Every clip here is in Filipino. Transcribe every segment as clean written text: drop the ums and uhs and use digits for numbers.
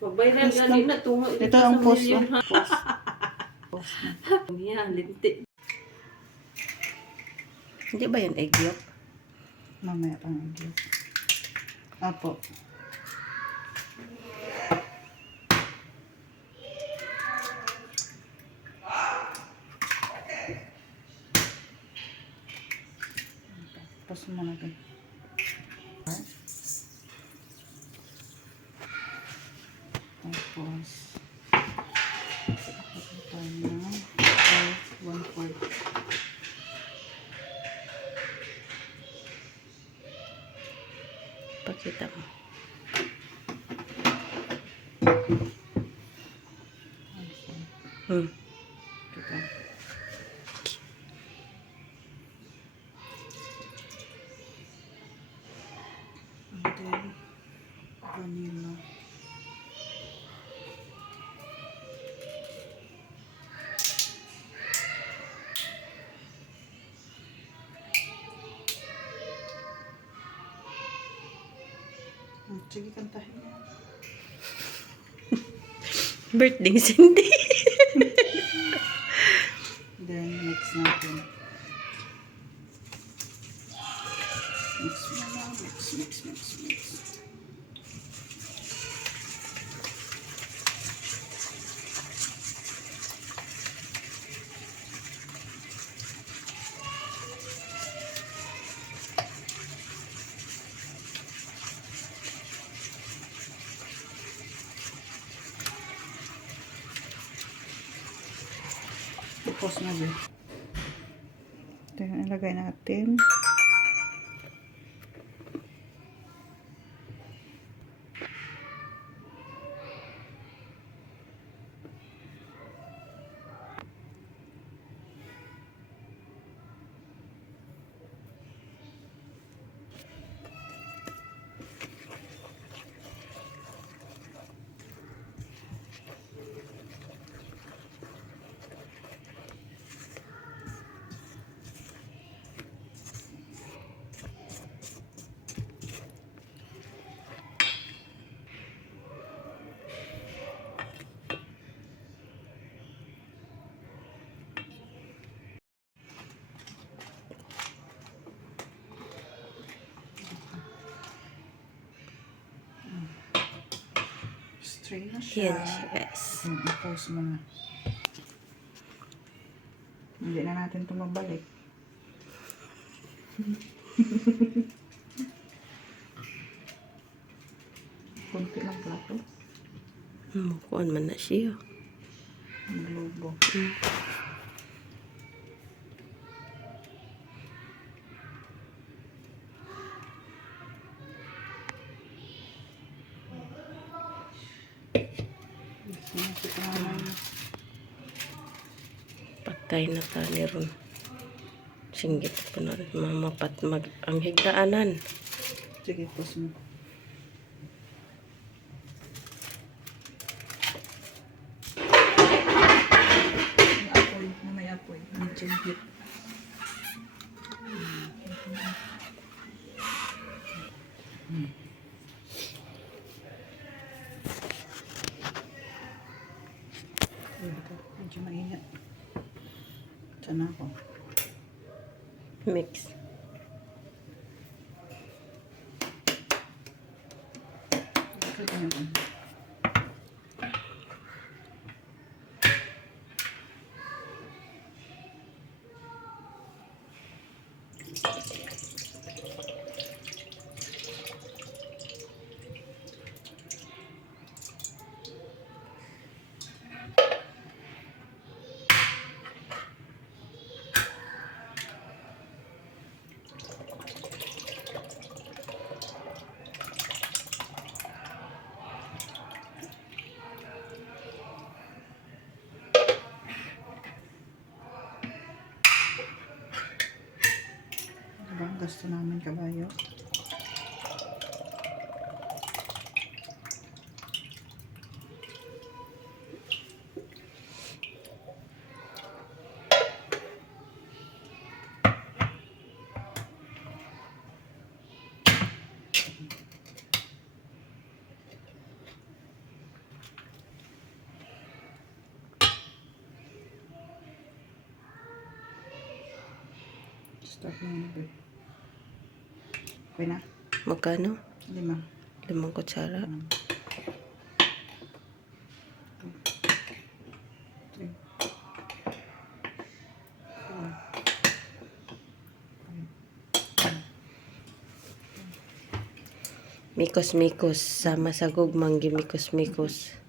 Pag-viral galing na tungo. Ito ang post. Post. Post na. Yan, linti. Hindi ba yan egg yolk? Mamaya pang egg yolk. Apo. Tapos mo natin. Tapos ito na 1/4. Pakita mo. Kita. And then vanilla. Sige, kantahin mo. Birthday Cindy. Then, mix natin. Mix mo na. Mix. Tapos na din. Ito yung ilagay natin. Strain na siya. Yes. I-pause mo na. Hindi na natin ito mabalik. Kunti lang plato. Kuan man na siya. Ang globo. Patay na tani ron. Singgit pa na rin mamapat ang higdaanan. Sige, pause mo. May apoy. Medyo hit. Medyo mainit. Sana ako. Mix. Ito yun. Gusto namin kabayo. Start na yun, babe. Okay na? Magkano? 5. 5 kutsara. 1, 2, 3, 4, 5. Mikos-mikos. Sama sa gugmang gimikos-mikos.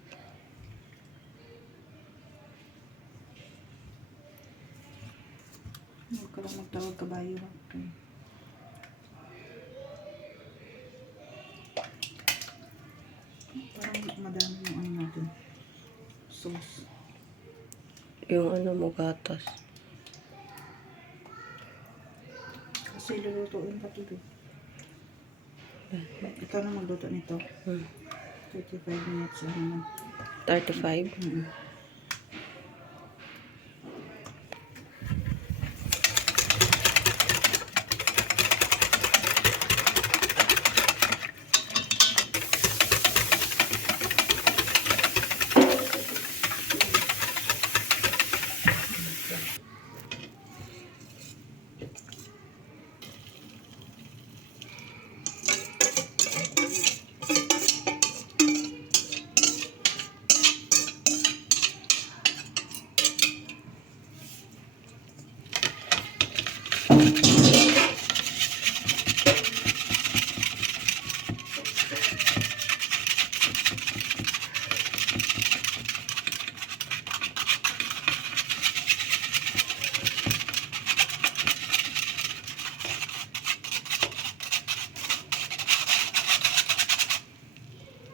Huwag ka lang magtawag kabayo. Okay. Parang madami yung ano natin. Sauce. Yung ano mo gatas. Kasi lulutuin pa ito. Ikaw na magluto nito. 35 minutes lang naman. 35.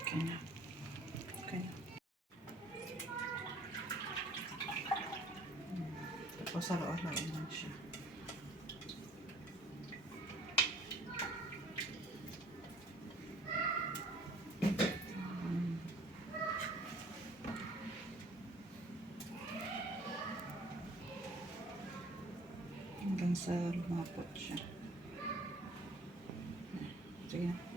Okay na. Okay na. Tapos halo-haloin lang siya. Hanggang sa lumapot siya. Sige na.